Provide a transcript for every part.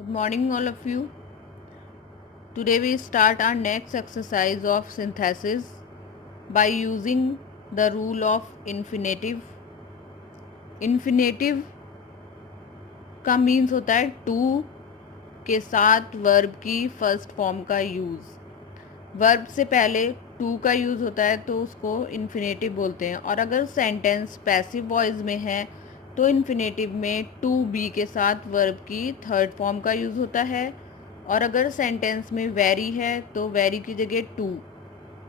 Good morning, all of you. Today we start our next exercise of synthesis by using the rule of infinitive. Infinitive का means होता है to के साथ verb की first form का use. Verb से पहले टू का यूज़ होता है तो उसको इन्फिनेटिव बोलते हैं। और अगर सेंटेंस पैसिव वॉइस में है तो इन्फिनेटिव में टू बी के साथ वर्ब की थर्ड फॉर्म का यूज़ होता है। और अगर सेंटेंस में वेरी है तो वेरी की जगह टू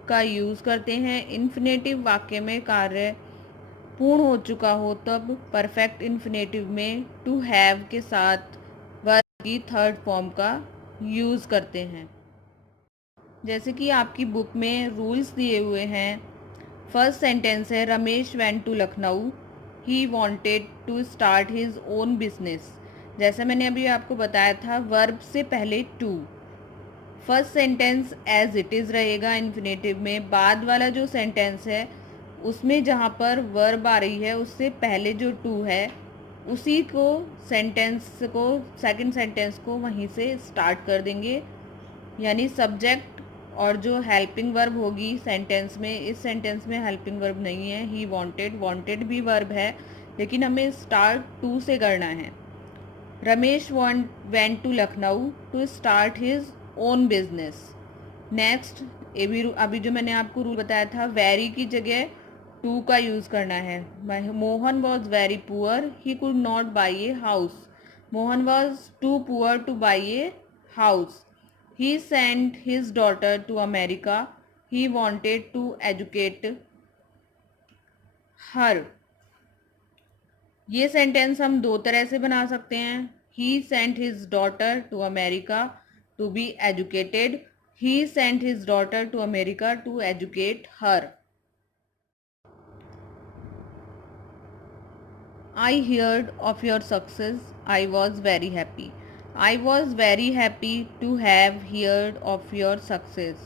का यूज़ करते हैं। इन्फिनेटिव वाक्य में कार्य पूर्ण हो चुका हो तब परफेक्ट इन्फिनेटिव में टू हैव के साथ वर्ब की थर्ड फॉर्म का यूज़ करते हैं। जैसे कि आपकी बुक में रूल्स दिए हुए हैं। फर्स्ट सेंटेंस है Ramesh went to Lucknow, he wanted to start his own business. जैसे मैंने अभी आपको बताया था वर्ब से पहले to. First sentence as it is रहेगा इन्फिनेटिव में। बाद वाला जो सेंटेंस है उसमें जहाँ पर वर्ब आ रही है उससे पहले जो टू है उसी को सेंटेंस को सेकंड सेंटेंस को वहीं से स्टार्ट कर देंगे। यानी सब्जेक्ट और जो हेल्पिंग वर्ब होगी सेंटेंस में, इस सेंटेंस में हेल्पिंग वर्ब नहीं है। ही वांटेड, वांटेड भी वर्ब है लेकिन हमें स्टार्ट टू से करना है। Ramesh went to Lucknow to start his own business. Next अभी जो मैंने आपको रूल बताया था वेरी की जगह टू का यूज़ करना है। Mohan was very poor, he could not buy a house. Mohan was too poor to buy a house. He sent his daughter to America. He wanted to educate her. ये sentence हम दो तरह से बना सकते हैं। He sent his daughter to America to be educated. He sent his daughter to America to educate her. I heard of your success. I was very happy. I was very happy to have heard of your success.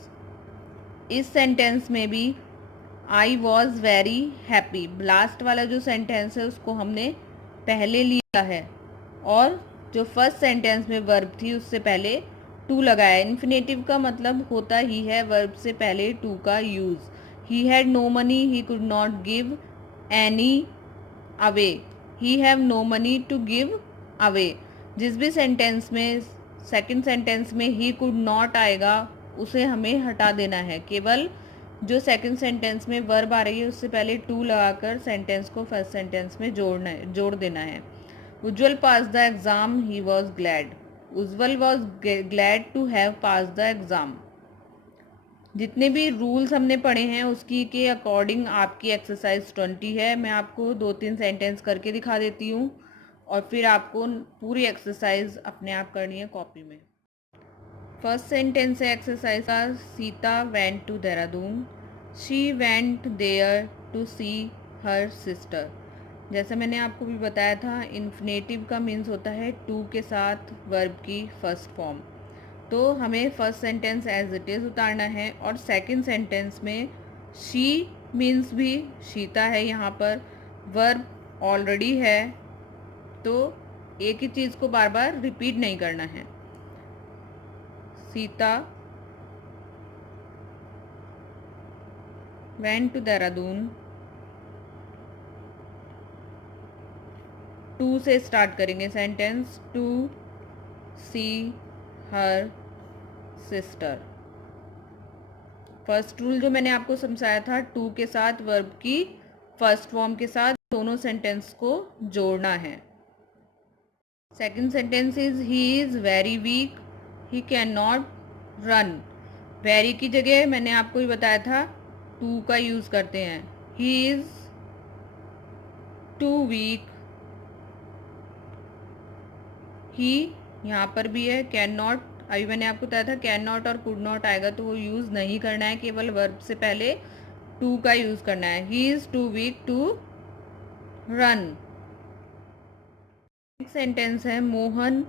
इस sentence में भी I was very happy, last वाला जो sentence है उसको हमने पहले लिया है और जो फर्स्ट सेंटेंस में वर्ब थी उससे पहले टू लगाया। इन्फिनेटिव का मतलब होता ही है वर्ब से पहले टू का use. He had no money, he could not give any away. He have no money to give away. जिस भी सेंटेंस में सेकंड सेंटेंस में ही कुड नॉट आएगा उसे हमें हटा देना है। केवल जो सेकंड सेंटेंस में वर्ब आ रही है उससे पहले टू लगाकर सेंटेंस को फर्स्ट सेंटेंस में जोड़ देना है। Ujjwal pass the exam, he was glad. Ujjwal was glad to have pass the exam. जितने भी रूल्स हमने पढ़े हैं उसकी के अकॉर्डिंग आपकी एक्सरसाइज 20 है। मैं आपको 2-3 सेंटेंस करके दिखा देती हूँ और फिर आपको पूरी एक्सरसाइज अपने आप करनी है कॉपी में। फर्स्ट सेंटेंस है एक्सरसाइज का, Sita went to Dehradun. She went there to see her sister. जैसा मैंने आपको भी बताया था इन्फिनेटिव का मीन्स होता है टू के साथ वर्ब की फर्स्ट फॉर्म। तो हमें first sentence as it is उतारना है और सेकंड सेंटेंस में शी मीन्स भी शीता है, यहाँ पर वर्ब ऑलरेडी है तो एक ही चीज़ को बार बार रिपीट नहीं करना है। Sita went to Dehradun, to से स्टार्ट करेंगे sentence, to see her sister. First rule जो मैंने आपको समझाया था टू के साथ वर्ब की फर्स्ट फॉर्म के साथ दोनों सेंटेंस को जोड़ना है। Second sentence is he is very weak, he can not run. Very की जगह मैंने आपको ही बताया था टू का यूज़ करते हैं। ही इज़ टू वीक, ही यहाँ पर भी है। कैन नॉट अभी मैंने आपको बताया था कैन नॉट और कुड नॉट आएगा तो वो यूज़ नहीं करना है, केवल वर्ब से पहले टू का यूज़ करना है। He is too weak to run. Sentence है Mohan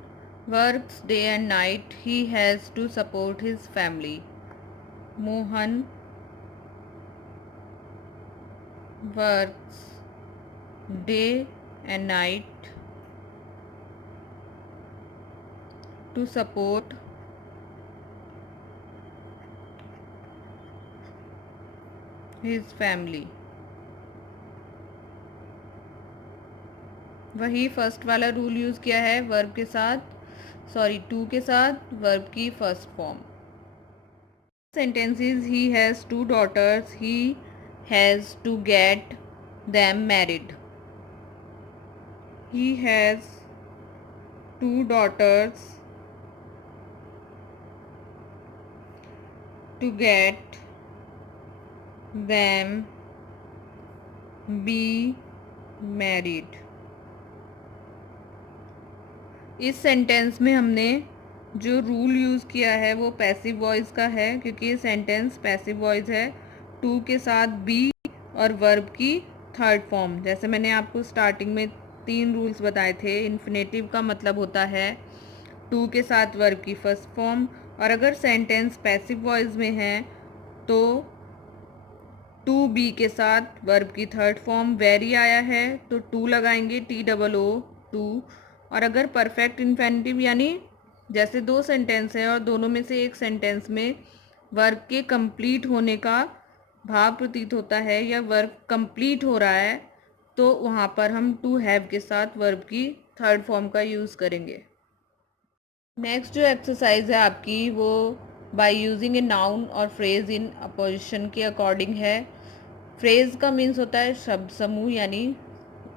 works day and night, he has to support his family. Mohan works day and night to support his family। वही फर्स्ट वाला रूल यूज़ किया है वर्ब के साथ, सॉरी टू के साथ verb की first form. Sentences he has 2 daughters, he has to get them married। he has 2 daughters to get them be married। इस सेंटेंस में हमने जो रूल यूज़ किया है वो पैसिव वॉइस का है, क्योंकि ये सेंटेंस पैसिव वॉइस है। टू के साथ बी और वर्ब की थर्ड फॉर्म। जैसे मैंने आपको स्टार्टिंग में 3 रूल्स बताए थे। इन्फिनेटिव का मतलब होता है टू के साथ वर्ब की फर्स्ट फॉर्म, और अगर सेंटेंस पैसिव वॉइस में है तो टू बी के साथ वर्ब की थर्ड फॉर्म। वेरी आया है तो टू लगाएंगे, TOO टू। और अगर परफेक्ट इन्फिनेटिव यानी जैसे 2 सेंटेंस हैं और दोनों में से एक सेंटेंस में वर्ब के कंप्लीट होने का भाव प्रतीत होता है या वर्ब कंप्लीट हो रहा है, तो वहाँ पर हम टू हैव के साथ वर्ब की थर्ड फॉर्म का यूज़ करेंगे। नेक्स्ट जो एक्सरसाइज है आपकी वो बाय यूजिंग ए नाउन और फ्रेज इन अपोजिशन के अकॉर्डिंग है। फ्रेज का मीन्स होता है शब्द समूह यानी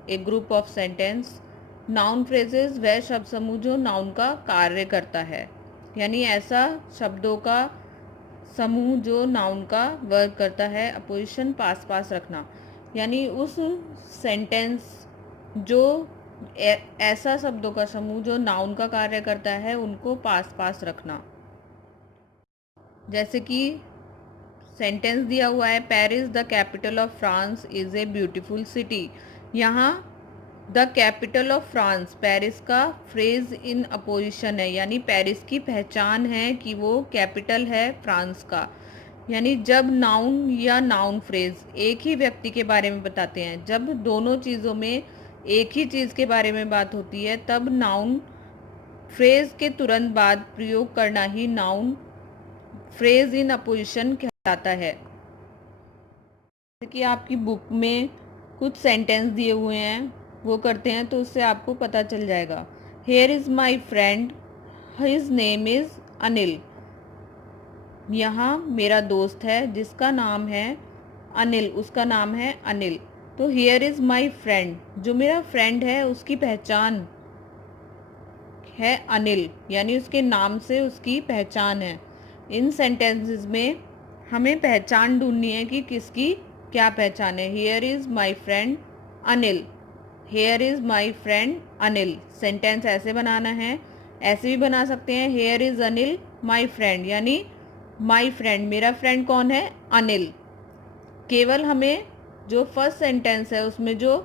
a group of sentence. Noun phrases वह शब्द समूह जो नाउन का कार्य करता है, यानी ऐसा शब्दों का समूह जो नाउन का वर्क करता है। अपोजिशन पास पास रखना, यानी उस सेंटेंस जो ऐसा शब्दों का समूह जो नाउन का कार्य करता है उनको पास पास रखना। जैसे कि सेंटेंस दिया हुआ है, Paris the capital of France is a beautiful city. यहाँ the capital of France Paris का फ्रेज इन अपोजिशन है, यानी पेरिस की पहचान है कि वो कैपिटल है फ्रांस का। यानी जब नाउन या नाउन फ्रेज एक ही व्यक्ति के बारे में बताते हैं, जब दोनों चीज़ों में एक ही चीज़ के बारे में बात होती है, तब नाउन फ्रेज के तुरंत बाद प्रयोग करना ही नाउन फ्रेज इन अपोजिशन कहलाता है। जैसे कि आपकी बुक में कुछ सेंटेंस दिए हुए हैं, वो करते हैं तो उससे आपको पता चल जाएगा। Here is my friend, his name is Anil. यहाँ मेरा दोस्त है जिसका नाम है अनिल, उसका नाम है अनिल। तो हियर इज़ माई फ्रेंड, जो मेरा फ्रेंड है उसकी पहचान है अनिल, यानी उसके नाम से उसकी पहचान है। इन सेंटेंसेस में हमें पहचान ढूंढनी है कि किसकी क्या पहचान है। Here is my friend Anil, here is my friend Anil. Sentence ऐसे बनाना है, ऐसे भी बना सकते हैं here is Anil my friend, यानी माई फ्रेंड मेरा फ्रेंड कौन है, अनिल। केवल हमें जो फर्स्ट सेंटेंस है उसमें जो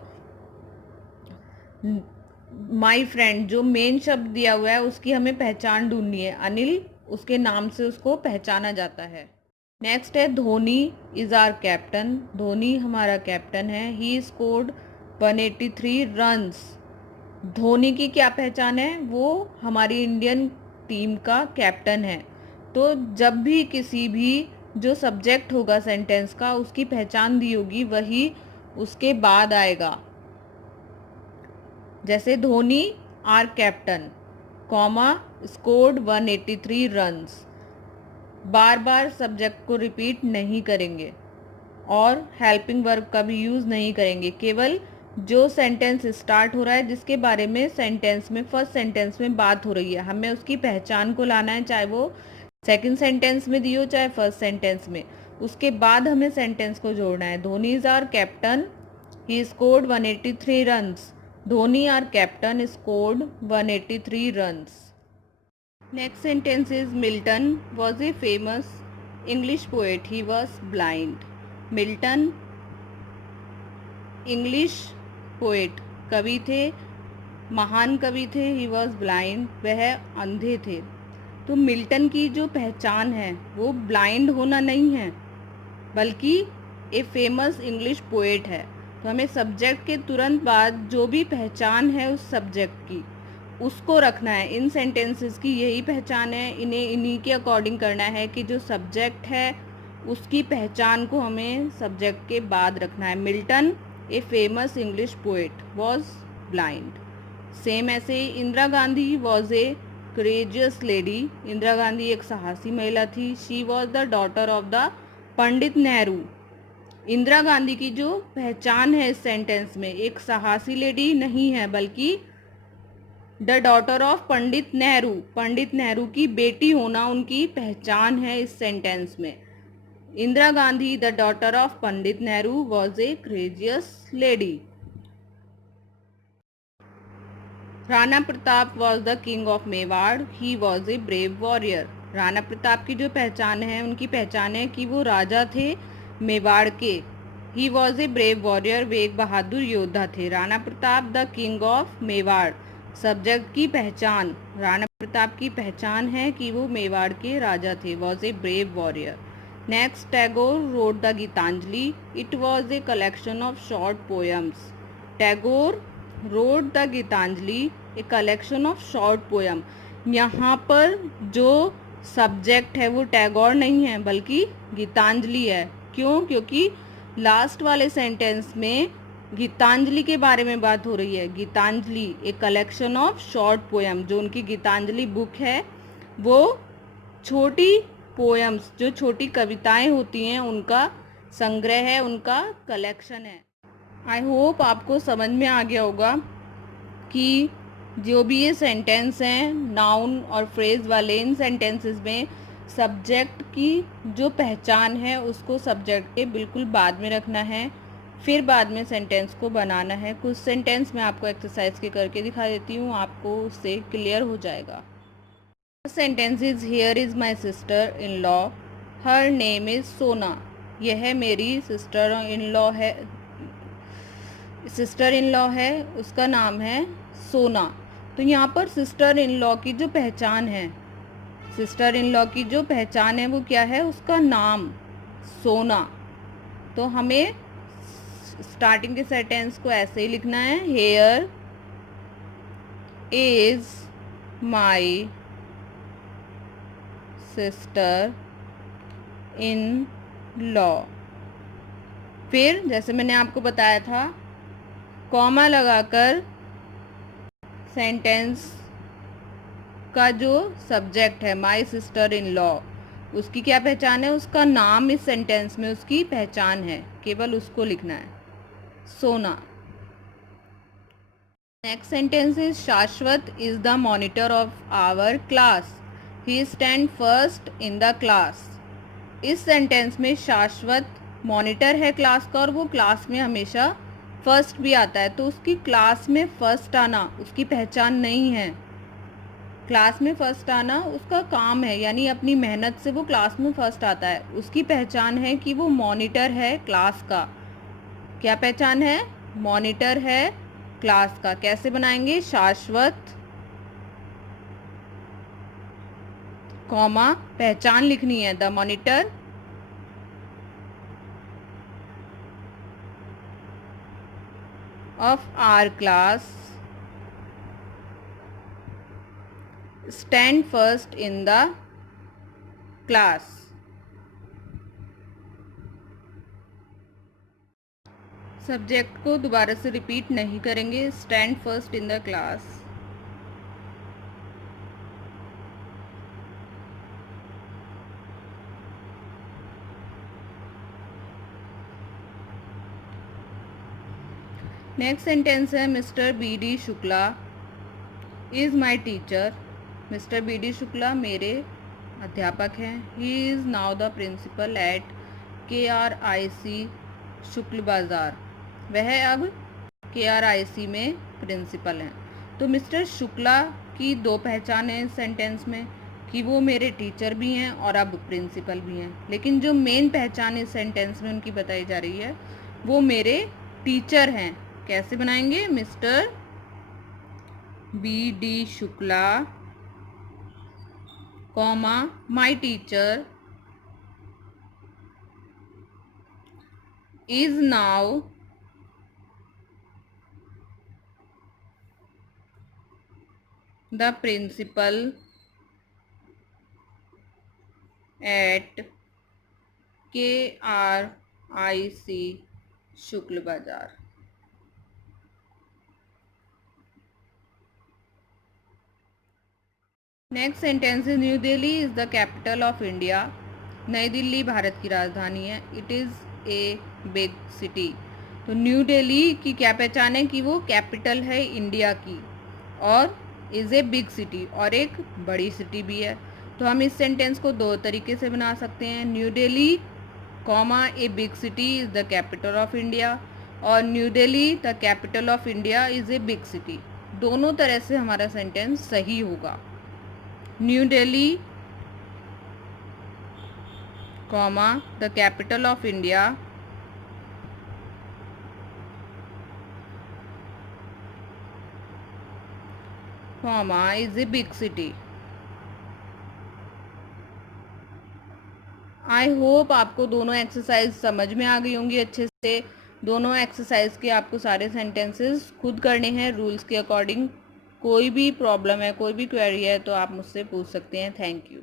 माई फ्रेंड जो मेन शब्द दिया हुआ है उसकी हमें पहचान ढूंढनी है। अनिल उसके नाम से उसको पहचाना जाता है। नेक्स्ट है Dhoni is our captain. Dhoni हमारा कैप्टन है। ही स्कोर्ड 183 रन्स। धोनी की क्या पहचान है, वो हमारी इंडियन टीम का कैप्टन है। तो जब भी किसी भी जो सब्जेक्ट होगा सेंटेंस का उसकी पहचान दी होगी वही उसके बाद आएगा। जैसे Dhoni our captain, comma scored 183 runs. बार बार सब्जेक्ट को रिपीट नहीं करेंगे और हेल्पिंग वर्ब का भी यूज़ नहीं करेंगे। केवल जो सेंटेंस स्टार्ट हो रहा है जिसके बारे में सेंटेंस में फर्स्ट सेंटेंस में बात हो रही है, हमें उसकी पहचान को लाना है, चाहे वो सेकंड सेंटेंस में दी हो चाहे फर्स्ट सेंटेंस में। उसके बाद हमें सेंटेंस को जोड़ना है। Dhoni is our captain, he scored 183 runs. Dhoni our captain scored 183 runs. Next sentence is Milton was a famous English poet, he was blind. Milton English poet कवि थे, महान कवि थे। ही वॉज ब्लाइंड, वह अंधे थे। तो मिल्टन की जो पहचान है वो ब्लाइंड होना नहीं है बल्कि ए फेमस इंग्लिश पोएट है। तो हमें सब्जेक्ट के तुरंत बाद जो भी पहचान है उस सब्जेक्ट की उसको रखना है। इन सेंटेंसेस की यही पहचान है, इन्हें इन्हीं के अकॉर्डिंग करना है कि जो सब्जेक्ट है उसकी पहचान को हमें सब्जेक्ट के बाद रखना है। Milton a famous English poet was blind. Same ऐसे ही Indira Gandhi was a courageous lady. Indira Gandhi एक साहसी महिला थी। She was the daughter of the Pandit Nehru. Indira Gandhi की जो पहचान है इस सेंटेंस में, एक साहसी लेडी नहीं है बल्कि the daughter of Pandit Nehru, Pandit Nehru की बेटी होना उनकी पहचान है इस सेंटेंस में। Indira Gandhi the daughter of Pandit Nehru was a courageous lady. Rana Pratap was the king of Mewar. He was a brave warrior. Rana Pratap की जो पहचान है, उनकी पहचान है कि वो राजा थे मेवाड़ के। He was a brave warrior, वे एक बहादुर योद्धा थे। Rana Pratap the king of Mewar, subject की पहचान, राणा प्रताप की पहचान है कि वो मेवाड़ के राजा थे। Was a brave warrior. Next, Tagore wrote the Gitanjali. It was a collection of short poems. Tagore wrote the Gitanjali, a collection of short poem. यहाँ पर जो सब्जेक्ट है वो टैगोर नहीं है बल्कि गीतांजलि है। क्यों? क्योंकि लास्ट वाले सेंटेंस में गीतांजलि के बारे में बात हो रही है। गीतांजलि एक कलेक्शन ऑफ शॉर्ट पोएम, जो उनकी गीतांजलि बुक है वो छोटी पोएम्स, जो छोटी कविताएं होती हैं उनका संग्रह है, उनका कलेक्शन है। आई होप आपको समझ में आ गया होगा कि जो भी ये सेंटेंस हैं नाउन और फ्रेज वाले, इन सेंटेंसेस में सब्जेक्ट की जो पहचान है उसको सब्जेक्ट के बिल्कुल बाद में रखना है, फिर बाद में सेंटेंस को बनाना है। कुछ सेंटेंस मैं आपको एक्सरसाइज के करके दिखा देती हूँ, आपको उससे क्लियर हो जाएगा। Sentence is here is my sister in law, her name is सोना। यह मेरी सिस्टर इन लॉ है, सिस्टर इन लॉ है, उसका नाम है सोना। तो यहाँ पर सिस्टर इन लॉ की जो पहचान है, सिस्टर इन लॉ की जो पहचान है वो क्या है? उसका नाम सोना। तो हमें स्टार्टिंग के सेंटेंस को ऐसे ही लिखना है, here is my sister in law. फिर जैसे मैंने आपको बताया था, कॉमा लगाकर सेंटेंस का जो सब्जेक्ट है माई सिस्टर इन लॉ, उसकी क्या पहचान है? उसका नाम इस सेंटेंस में उसकी पहचान है, केवल उसको लिखना है, सोना। Next sentence is Shashwat is the monitor of our class, he stand first in the class. इस सेंटेंस में शाश्वत मॉनिटर है क्लास का और वो क्लास में हमेशा फर्स्ट भी आता है, तो उसकी क्लास में फर्स्ट आना उसकी पहचान नहीं है। क्लास में फर्स्ट आना उसका काम है, यानी अपनी मेहनत से वो क्लास में फर्स्ट आता है। उसकी पहचान है कि वो मॉनिटर है क्लास का। क्या पहचान है? मॉनिटर है क्लास का। कैसे बनाएंगे? शाश्वत कॉमा पहचान लिखनी है, the monitor of our class stand first in the class। Subject को दोबारा से रिपीट नहीं करेंगे, stand first in the class. Next sentence है, mister B D Shukla is my teacher. Mister B D Shukla मेरे अध्यापक हैं। He is now the principal at KRIC Shukla Bazar. वह अब KRIC में प्रिंसिपल हैं। तो मिस्टर शुक्ला की दो पहचान है इस सेंटेंस में, कि वो मेरे टीचर भी हैं और अब प्रिंसिपल भी हैं। लेकिन जो मेन पहचान इस सेंटेंस में उनकी बताई जा रही है वो मेरे टीचर हैं। कैसे बनाएंगे? Mister BD Shukla comma my teacher is now the principal at KRIC Shukla Bazar. Next sentence is new Delhi is the capital of India. नई दिल्ली भारत की राजधानी है। It is a big city. तो न्यू दिल्ली की क्या पहचान है कि वो कैपिटल है इंडिया की और इज़ ए बिग सिटी और एक बड़ी सिटी भी है। तो हम इस सेंटेंस को दो तरीके से बना सकते हैं, new Delhi comma a big city is the capital of India और new Delhi the capital of India is a big city. दोनों तरह से हमारा सेंटेंस सही होगा। New Delhi comma the capital of India comma is a big city. I hope आपको दोनों exercise समझ में आ गई होंगी अच्छे से। दोनों एक्सरसाइज के आपको सारे सेंटेंसेस खुद करने हैं रूल्स के अकॉर्डिंग। कोई भी प्रॉब्लम है, कोई भी क्वेरी है तो आप मुझसे पूछ सकते हैं। Thank you.